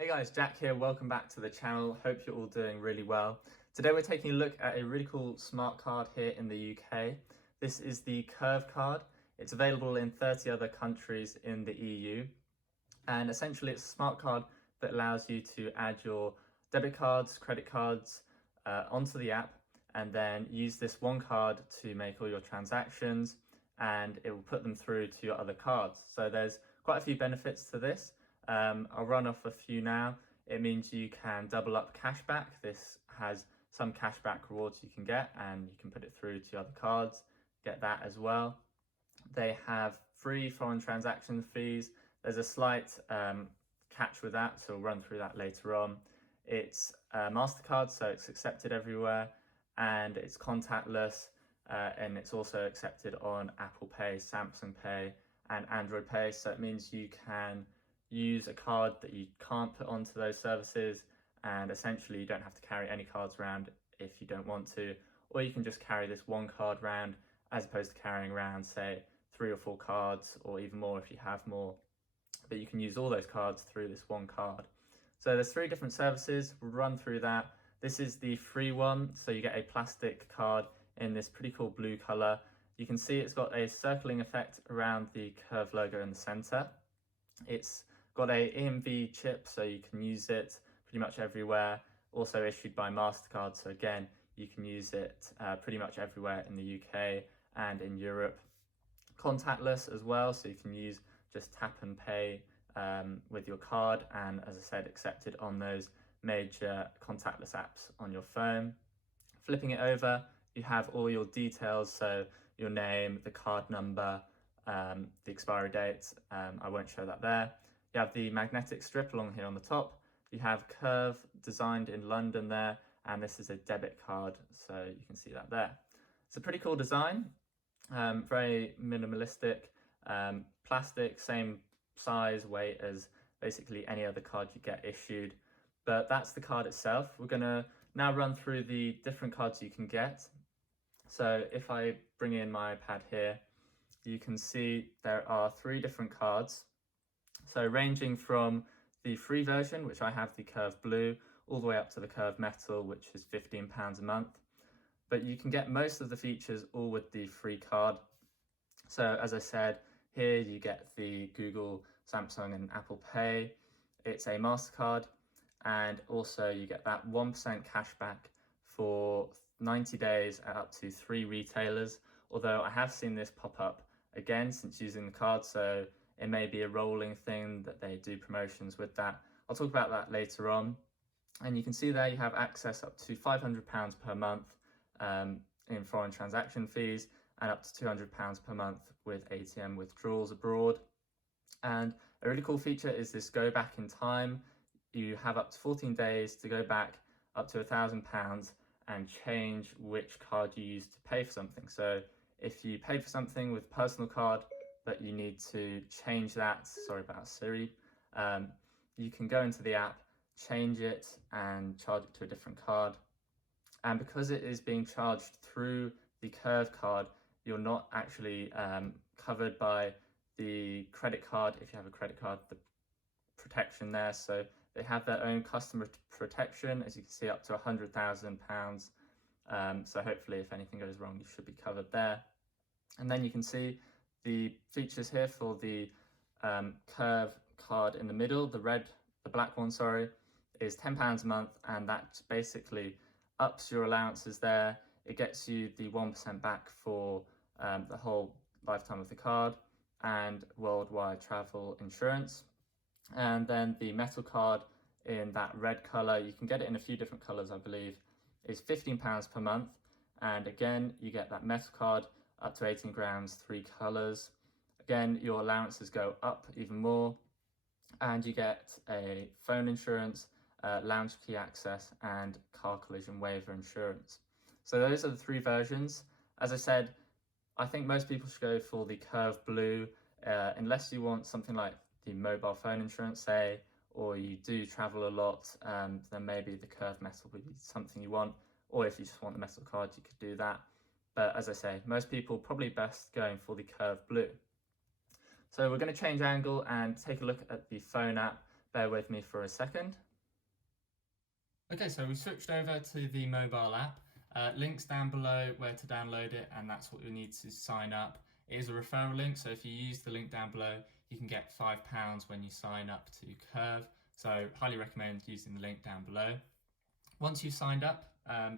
Hey guys, Jack here. Welcome back to the channel. Hope you're all doing really well. Today we're taking a look at a really cool smart card here in the UK. This is the Curve card. It's available in 30 other countries in the EU. And essentially it's a smart card that allows you to add your debit cards, credit cards onto the app and then use this one card to make all your transactions, and it will put them through to your other cards. So there's quite a few benefits to this. I'll run off a few now. It means you can double up cashback. This has some cashback rewards you can get and you can put it through to your other cards, get that as well. They have free foreign transaction fees. There's a slight catch with that, so we'll run through that later on. It's MasterCard, so it's accepted everywhere, and it's contactless, and it's also accepted on Apple Pay, Samsung Pay, and Android Pay. So it means you can use a card that you can't put onto those services, and essentially you don't have to carry any cards around if you don't want to, or you can just carry this one card around as opposed to carrying around, say, 3 or 4 cards, or even more if you have more. But you can use all those cards through this one card. So there's 3 different services. We'll run through that. This is the free one, so you get a plastic card in this pretty cool blue color. You can see it's got a circling effect around the Curve logo in the center. It's got a EMV chip, so you can use it pretty much everywhere. Also issued by MasterCard, so again, you can use it pretty much everywhere in the UK and in Europe. Contactless as well, so you can use just tap and pay with your card, and as I said, accepted on those major contactless apps on your phone. Flipping it over, you have all your details, so your name, the card number, the expiry date. I won't show that there. You have the magnetic strip along here on the top. You have Curve designed in London there, and this is a debit card, so you can see that there. It's a pretty cool design, very minimalistic, plastic, same size, weight as basically any other card you get issued. But that's the card itself. We're gonna now run through the different cards you can get. So if I bring in my iPad here, you can see there are 3 different cards. So ranging from the free version, which I have the Curve Blue, all the way up to the Curve Metal, which is £15 a month. But you can get most of the features all with the free card. So as I said, here you get the Google, Samsung and Apple Pay. It's a MasterCard, and also you get that 1% cashback for 90 days at up to 3 retailers. Although I have seen this pop up again since using the card, so it may be a rolling thing that they do promotions with that. I'll talk about that later on. And you can see there you have access up to £500 per month in foreign transaction fees, and up to £200 per month with ATM withdrawals abroad. And a really cool feature is this go back in time. You have up to 14 days to go back up to £1,000 and change which card you use to pay for something. So if you paid for something with personal card, but you need to change that, sorry about Siri, you can go into the app, change it and charge it to a different card. And because it is being charged through the Curve card, you're not actually covered by the credit card. If you have a credit card, the protection there. So they have their own customer protection, as you can see, up to £100,000. So hopefully if anything goes wrong, you should be covered there. And then you can see the features here for the Curve card in the middle, the black one, sorry, is £10 a month, and that basically ups your allowances there. It gets you the 1% back for the whole lifetime of the card and worldwide travel insurance. And then the metal card in that red color, you can get it in a few different colors, I believe, is £15 per month. And again, you get that metal card up to 18 grams, 3 colors. Again, your allowances go up even more, and you get a phone insurance, lounge key access, and car collision waiver insurance. So those are the 3 versions. As I said, I think most people should go for the Curve Blue, unless you want something like the mobile phone insurance, say, or you do travel a lot, then maybe the Curve Metal would be something you want. Or if you just want the metal card, you could do that. But as I say, most people probably best going for the Curve Blue. So we're going to change angle and take a look at the phone app. Bear with me for a second. Okay, so we switched over to the mobile app. Links down below where to download it, and that's what you need to sign up. It is a referral link, so if you use the link down below, you can get £5 when you sign up to Curve. So highly recommend using the link down below. Once you've signed up,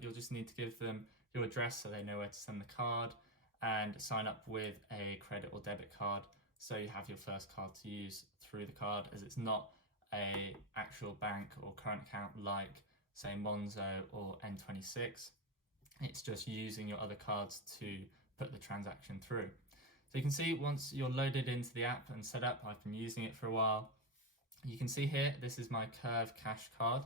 you'll just need to give them your address so they know where to send the card, and sign up with a credit or debit card so you have your first card to use through the card, as it's not a actual bank or current account like say Monzo or N26. It's just using your other cards to put the transaction through. So you can see once you're loaded into the app and set up, I've been using it for a while. You can see here, this is my Curve Cash card.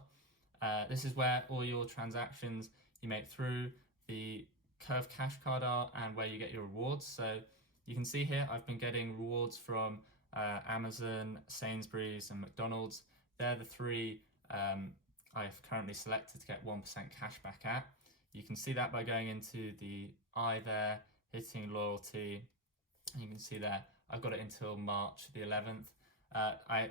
This is where all your transactions you make through the Curve Cash card are, and where you get your rewards. So you can see here, I've been getting rewards from Amazon, Sainsbury's and McDonald's. They're the three I've currently selected to get 1% cashback at. You can see that by going into the I there, hitting loyalty. You can see there, I've got it until March the 11th.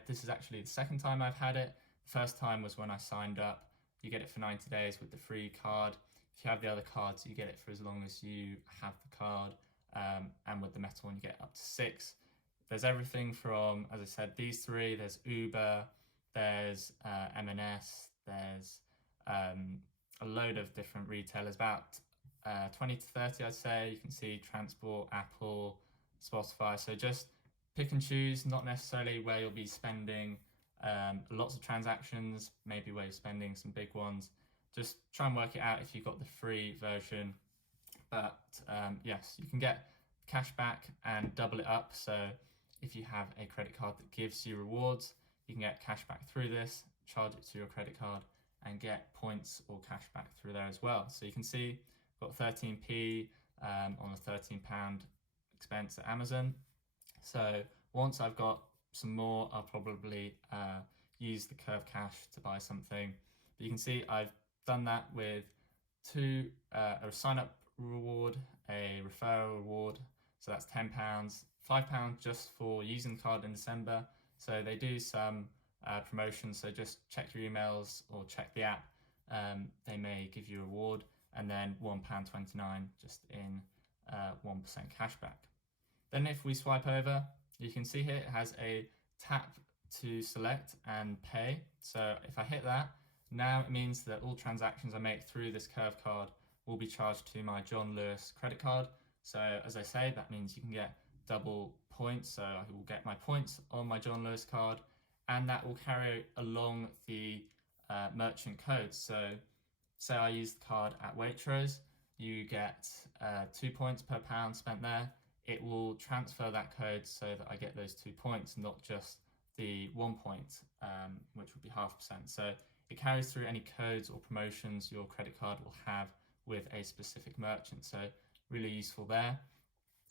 This is actually the second time I've had it. The first time was when I signed up. You get it for 90 days with the free card. If you have the other cards, you get it for as long as you have the card. And with the metal one, you get up to 6. There's everything from, as I said, these three. There's Uber, there's M&S, there's a load of different retailers, about 20 to 30 I'd say. You can see transport, Apple, Spotify. So just pick and choose, not necessarily where you'll be spending lots of transactions, maybe where you're spending some big ones. Just try and work it out if you've got the free version. But yes, you can get cash back and double it up. So if you have a credit card that gives you rewards, you can get cash back through this, charge it to your credit card and get points or cash back through there as well. So you can see I've got 13p on a £13 expense at Amazon. So once I've got some more, I'll probably use the Curve Cash to buy something. But you can see I've done that with two, a sign up reward, a referral reward. So that's £10, £5 just for using the card in December. So they do some promotions, so just check your emails or check the app. They may give you a reward, and then £1.29 just in 1% cashback. Then if we swipe over, you can see here it has a tap to select and pay. So if I hit that, now it means that all transactions I make through this Curve card will be charged to my John Lewis credit card. So as I say, that means you can get double points. So I will get my points on my John Lewis card, and that will carry along the merchant codes. So say I use the card at Waitrose, you get 2 points per pound spent there. It will transfer that code so that I get those 2 points, not just the 1 point, which would be 0.5%. So it carries through any codes or promotions your credit card will have with a specific merchant. So really useful there.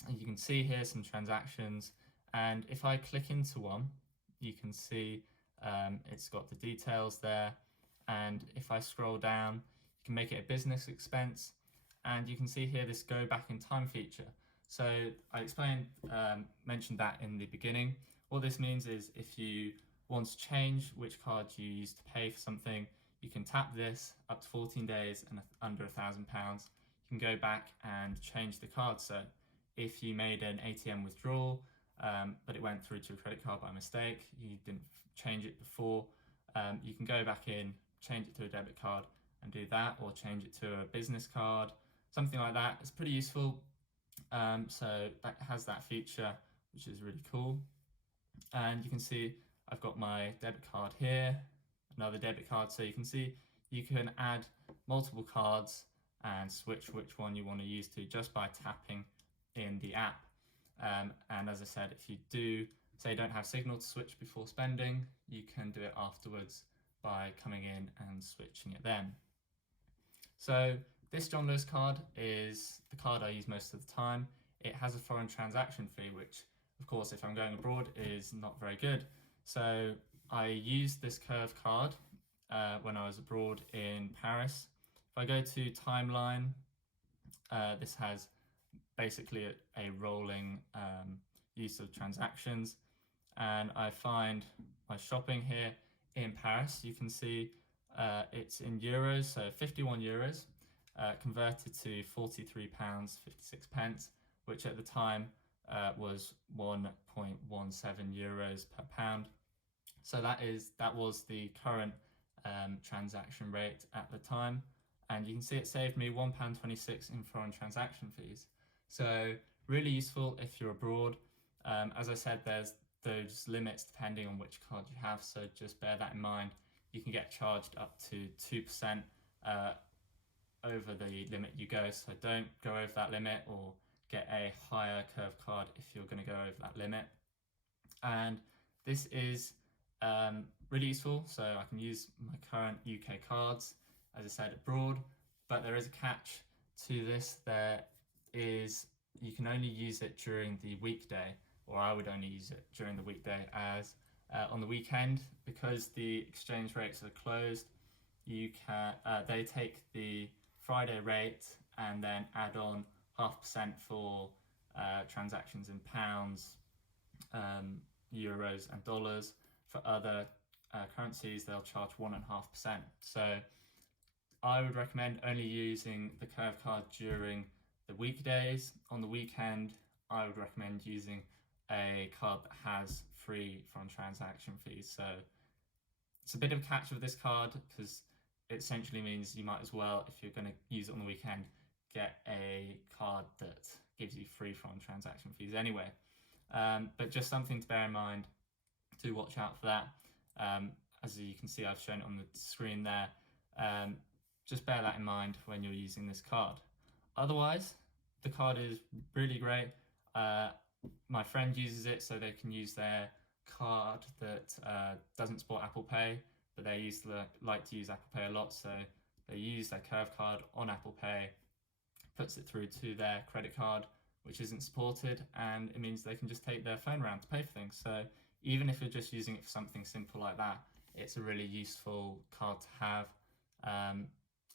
And you can see here some transactions, and if I click into one, you can see it's got the details there. And if I scroll down, you can make it a business expense, and you can see here this go back in time feature. So I mentioned that in the beginning. What this means is if you want to change which card you use to pay for something, you can tap this up to 14 days and under £1,000. You can go back and change the card. So if you made an ATM withdrawal, but it went through to a credit card by mistake, you didn't change it before, you can go back in, change it to a debit card and do that, or change it to a business card, something like that. It's pretty useful. So that has that feature, which is really cool. And you can see I've got my debit card here, another debit card. So you can see you can add multiple cards and switch which one you want to use to just by tapping in the app. And as I said, if you do say don't have signal to switch before spending, you can do it afterwards by coming in and switching it then. So this John Lewis card is the card I use most of the time. It has a foreign transaction fee, which of course if I'm going abroad is not very good. So I used this Curve card when I was abroad in Paris. If I go to timeline, this has basically a rolling use of transactions, and I find my shopping here in Paris. You can see it's in euros, so 51 euros, converted to £43.56, which at the time was 1.17 euros per pound. So that was the current transaction rate at the time, and you can see it saved me £1.26 in foreign transaction fees. So really useful if you're abroad. As I said, there's those limits depending on which card you have, so just bear that in mind. You can get charged up to 2% over the limit you go, so don't go over that limit, or get a higher curve card if you're going to go over that limit. And this is really useful, so I can use my current UK cards, as I said, abroad, but there is a catch to this. You can only use it during the weekday, or I would only use it during the weekday, as on the weekend, because the exchange rates are closed, they take the Friday rate and then add on 0.5% for transactions in pounds, euros and dollars. For other currencies, they'll charge 1.5%. So I would recommend only using the curve card during the weekdays. On the weekend, I would recommend using a card that has free foreign transaction fees. So it's a bit of a catch with this card, because it essentially means you might as well, if you're going to use it on the weekend, get a card that gives you free foreign transaction fees anyway. But just something to bear in mind, to watch out for that. As you can see, I've shown it on the screen there. Just bear that in mind when you're using this card. Otherwise, the card is really great. My friend uses it so they can use their card that doesn't support Apple Pay, but they like to use Apple Pay a lot, so they use their curve card on Apple Pay, puts it through to their credit card, which isn't supported, and it means they can just take their phone around to pay for things. So even if you're just using it for something simple like that, it's a really useful card to have,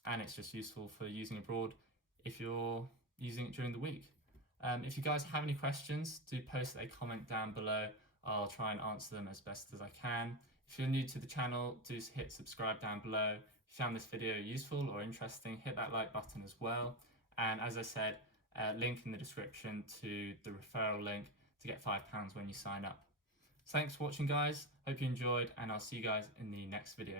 and it's just useful for using abroad if you're using it during the week. If you guys have any questions, do post a comment down below. I'll try and answer them as best as I can. If you're new to the channel, do hit subscribe down below. If you found this video useful or interesting, hit that like button as well. And as I said, link in the description to the referral link to get £5 when you sign up. Thanks for watching, guys. Hope you enjoyed, and I'll see you guys in the next video.